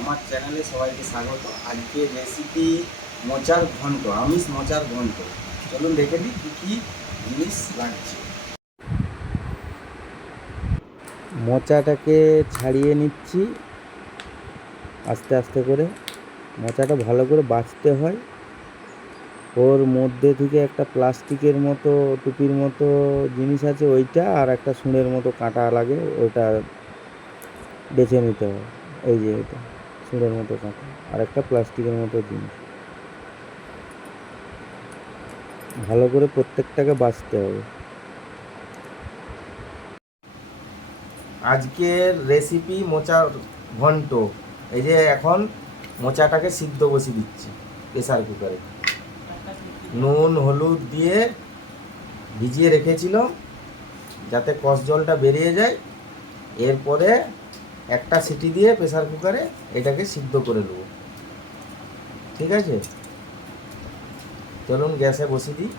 আমার চ্যানেলে সবাইকে স্বাগত। আজকে রেসিপি মোচার ঘন্ট, আমিষ মোচার ঘন্ট। চলুন দেখে দিই কী কী জিনিস লাগছে। মোচাটাকে ছাড়িয়ে নিচ্ছি আস্তে আস্তে করে। মোচাটা ভালো করে বাছতে হয়। ওর মধ্যে থেকে একটা প্লাস্টিকের মতো টুপির মতো জিনিস আছে, ওইটা আর একটা শুঁড়ের মতো কাঁটা লাগে, ওইটা বেছে নিতে হয়। এই যে এটা শুঁড়ের মতো কাঁটা আর একটা প্লাস্টিকের মতো জিনিস, ভালো করে প্রত্যেকটাকে বাছতে হবে। আজকের রেসিপি মোচার ঘন্ট। এই যে এখন মোচাটাকে সিদ্ধ বসিয়ে দিচ্ছি প্রেসার কুকারে। নুন হলুদ দিয়ে ভিজিয়ে রেখেছিল যাতে কষ জলটা বেরিয়ে যায়। এরপরে একটা সিটি দিয়ে প্রেসার কুকারে এটাকে সিদ্ধ করে নেব। ঠিক আছে, চলুন গ্যাসে বসিয়ে দিই।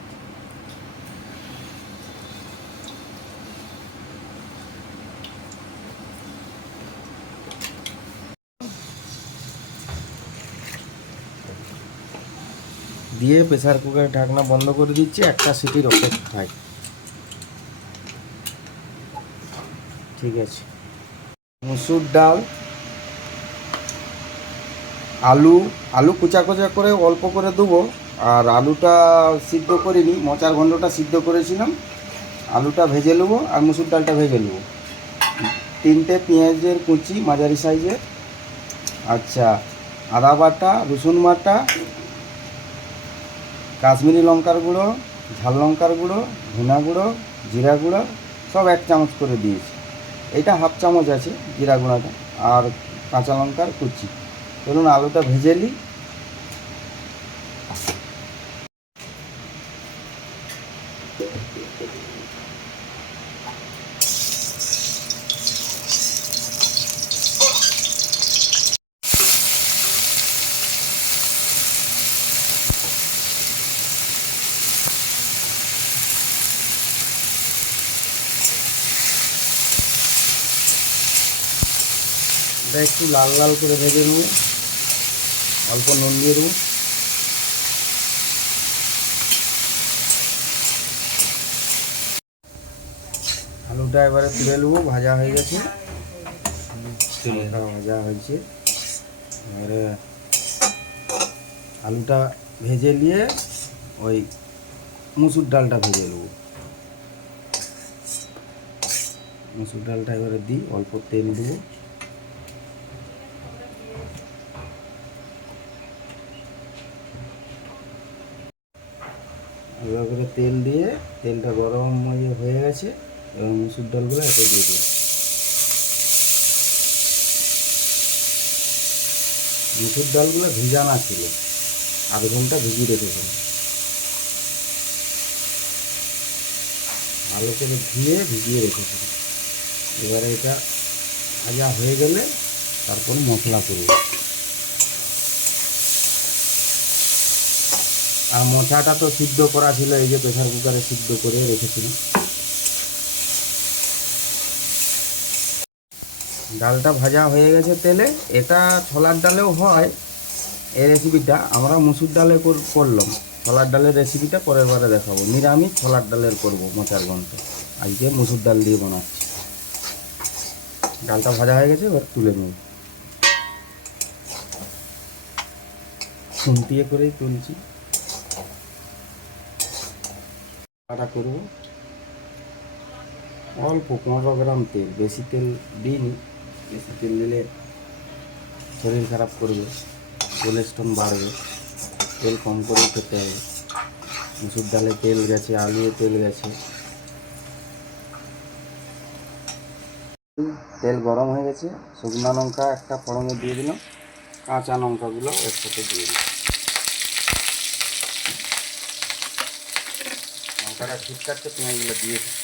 দিয়ে প্রেসার কুকারের ঢাকনা বন্ধ করে দিচ্ছি, একটা সিটির অপেক্ষায়। ঠিক আছে, মুসুর ডাল, আলু আলু কোচা কোচা করে অল্প করে দেবো। আর আলুটা সিদ্ধ করিনি, মোচার ঘন্টটা সিদ্ধ করেছিলাম। আলুটা ভেজে নেবো আর মুসুর ডালটা ভেজে নেবো। 3টে পেঁয়াজের কুচি মাঝারি সাইজের। আচ্ছা, আদা বাটা, রসুন বাটা, কাশ্মীরি লঙ্কার গুঁড়ো, ঝাল লঙ্কার গুঁড়ো, ধনা গুঁড়ো, জিরা গুঁড়ো সব 1 চামচ করে দিয়েছি। এটা হাফ চামচ আছে জিরা গুঁড়োটা। আর কাঁচা লঙ্কার কুচি। চলুন আলুটা ভেজে নিই। এটা একটু লাল লাল করে ভেজে নেব, অল্প নুন দিয়ে দেবো। আলুটা এবারে তুলে নেবো, ভাজা হয়ে গেছে, ভাজা হয়েছে। এবারে আলুটা ভেজে নিয়ে ওই মুসুর ডালটা ভেজে নেবো। মুসুর ডালটা এবারে দিই, অল্প তেল দেবো। এবার করে তেল দিয়ে, তেলটা গরম হয়ে গেছে, এবং মুসুর ডালগুলো এতে দিয়ে দেবো। মুসুর ডালগুলো ভিজানা ছিল, 1/2 ঘন্টা ভিজিয়ে রেখেছিলাম। ভালো করে ধুয়ে ভিজিয়ে রেখেছিলাম। এবারে এটা ভাজা হয়ে গেলে তারপরে মশলা করব। আর মোচাটা তো সিদ্ধ করা ছিল, এই যে প্রেসার কুকারে সিদ্ধ করে রেখেছিলাম। ডালটা ভাজা হয়ে গেছে তেলে। এটা ছোলার ডালেও হয় এই রেসিপিটা, আমরা মুসুর ডালে করলাম। ছোলার ডালের রেসিপিটা পরের বারে দেখাবো। নিরামিষ ছোলার ডালের করব মোচার ঘন্ট, আজকে মুসুর ডাল দিয়ে বানাচ্ছি। ডালটা ভাজা হয়ে গেছে, এবার তুলে নেব। খুন্তিয়ে করেই তুলছি। আটা করব অল্প 15 গ্রাম তেল, বেশি তেল দিইনি। বেশি তেল দিলে শরীর খারাপ করবে, কোলেস্ট্রল বাড়বে। তেল কম করে খেতে হবে। মুসুর ডালে তেল গেছে, আলুয়ে তেল গেছে। তেল গরম হয়ে গেছে, শুকনো লঙ্কা একটা ফোড়নে দিয়ে দিলাম, কাঁচা লঙ্কাগুলো এর সাথে দিয়ে দিলাম। লঙ্কাটা ঠিকঠাকতে পেঁয়াজগুলো দিয়ে দিই।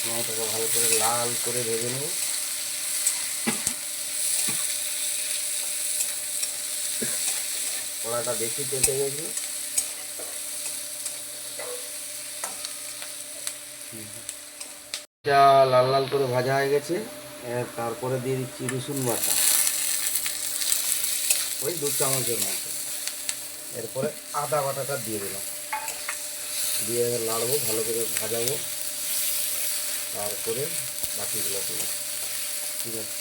পেঁয়াজটাকে ভালো করে লাল করে ভেজে নেব। কড়াটা বেশি পেটে গেছিলো। এটা লাল লাল করে ভাজা হয়ে গেছে। তারপরে দিয়ে দিচ্ছি রসুন বাটা, ওই 2 চামচের মতো। এরপরে আদা বাটাটা দিয়ে দিলাম, দিয়ে লাড়বো, ভালো করে ভাজাবো, তারপরে বাকিগুলো দেবো। ঠিক আছে,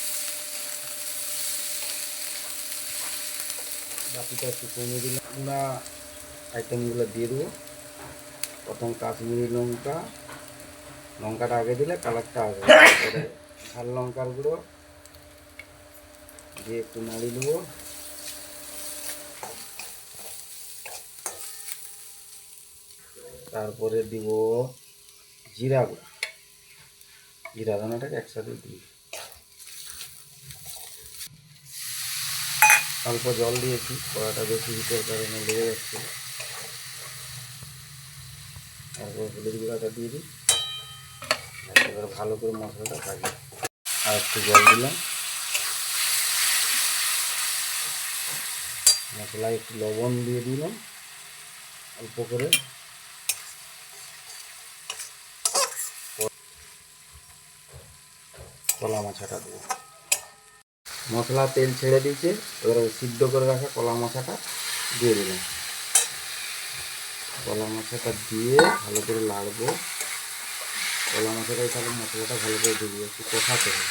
বাকিটা একটু কমিয়ে দিলাম। গুঁড়া আইটেমগুলো দিয়ে দেবো। প্রথম কাশ্মীরি লঙ্কা, লঙ্কাটা আগে দিলে কালারটা আসবে। তারপরে ঝাল লঙ্কার গুঁড়ো দিয়ে একটু নাড়িয়ে দেবো। তারপরে দিব জিরা গুঁড়ো, জিরা দানাটাকে একসাথে দিই। অল্প জল দিয়েছি, কড়াটা বেশি হিটের কারণে লেগে যাচ্ছে। তারপর হলুদ গুঁড়াটা দিয়ে দিই, এবার ভালো করে মশলাটা ভাজি। আর একটু জল দিলাম, মশলায় একটু লবণ দিয়ে দিলাম অল্প করে। কলা মাছাটা দেবো, মশলা তেল ছেড়ে দিয়েছে, এবার সিদ্ধ করে রাখা কলা মাছাটা দিয়ে দিলাম। কলা মাছাটা দিয়ে ভালো করে নাড়বো। কলা মাছাটাই তাহলে মশলাটা ভালো করে ঢুকবে, একটু কষাতে হবে।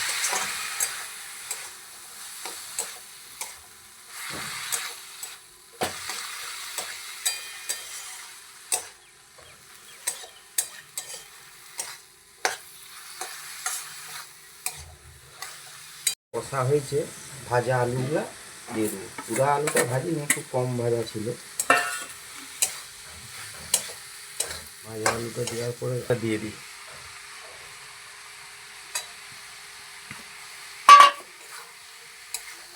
কষা হয়েছে, ভাজা আলুগুলা দিয়ে দেবো। পুরা আলুটা ভাজিনি, একটু কম ভাজা ছিল। ভাজা আলুটা দেওয়ার পরে এটা দিয়ে দিই।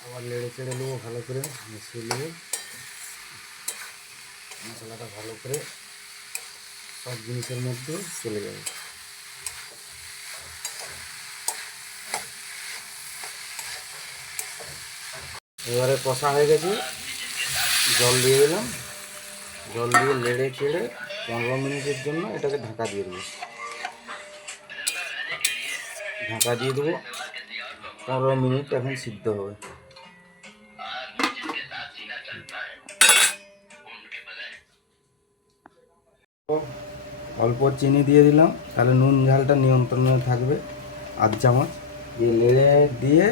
আবার নেড়ে চেড়ে নেবো, ভালো করে মিশিয়ে নেবো। মশলাটা ভালো করে সব জিনিসের মধ্যে চলে যাবে। এবারে কষা হয়ে গেছে, জল দিয়ে দিলাম। জল দিয়ে নেড়ে চেড়ে 15 মিনিটের জন্য এটাকে ঢাকা দিয়ে দেবো। ঢাকা দিয়ে দেবো, 15 মিনিট এখন সিদ্ধ হবে। অল্প চিনি দিয়ে দিলাম, তাহলে নুন ঝালটা নিয়ন্ত্রণে থাকবে। 1/2 চামচ দিয়ে নেড়ে দিয়ে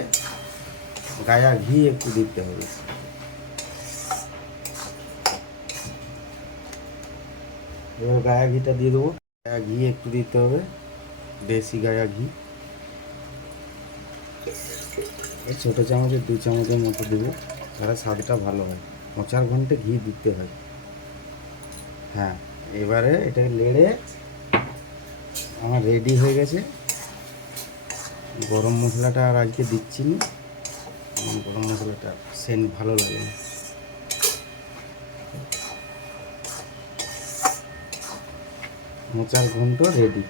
গায়া ঘি একটু দিতে হবে। এবার গায়া ঘিটা দিয়ে দেবো। গায়া ঘি একটু দিতে হবে, দেশি গায়া ঘি। এই ছোটো চামচের 2 চামচের মতো দেবো, তাহলে স্বাদটা ভালো হয়। 4 ঘন্টা ঘি দিতে হয়। হ্যাঁ, এবারে এটাকে নেড়ে আমার রেডি হয়ে গেছে। গরম মশলাটা আর আজকে দিচ্ছি না, গরম মশলাটা সেন্ট ভালো লাগে না। মোচার ঘন্ট রেডি।